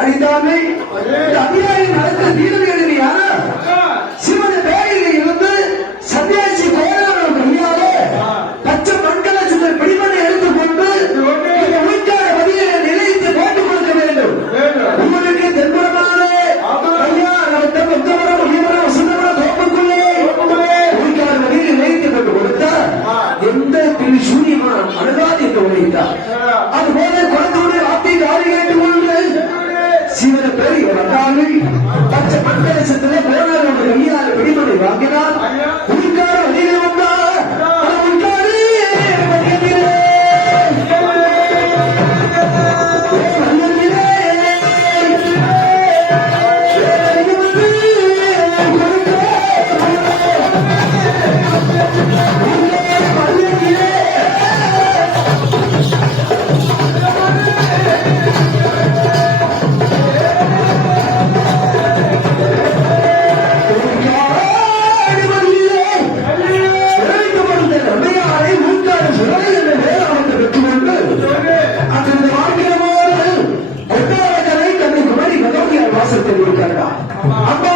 அடித்தாமை அநியாயம் நடத்த தீர்வு யாரா? சிவன பேரில் இருந்து சத்தியாச்சி கோயிலும் முடியாதே பச்சை மண்களை சில பிடிமனை எடுத்துக்கொண்டு உழைக்காத வழியை நிலைத்து போட்டுக் கொடுக்க வேண்டும். உங்களுக்கு தென்புறமான ஐயா நம்ம தென்புறம் உயரம் சுந்தரம் தோப்புக்குள்ளே உழைக்காத வழியை நிலைத்து கொண்டு கொடுத்தார். எந்த திரு சூரியமான அணுகாது என்று உழைத்தார் Bachapati, Bachapati, அப்ப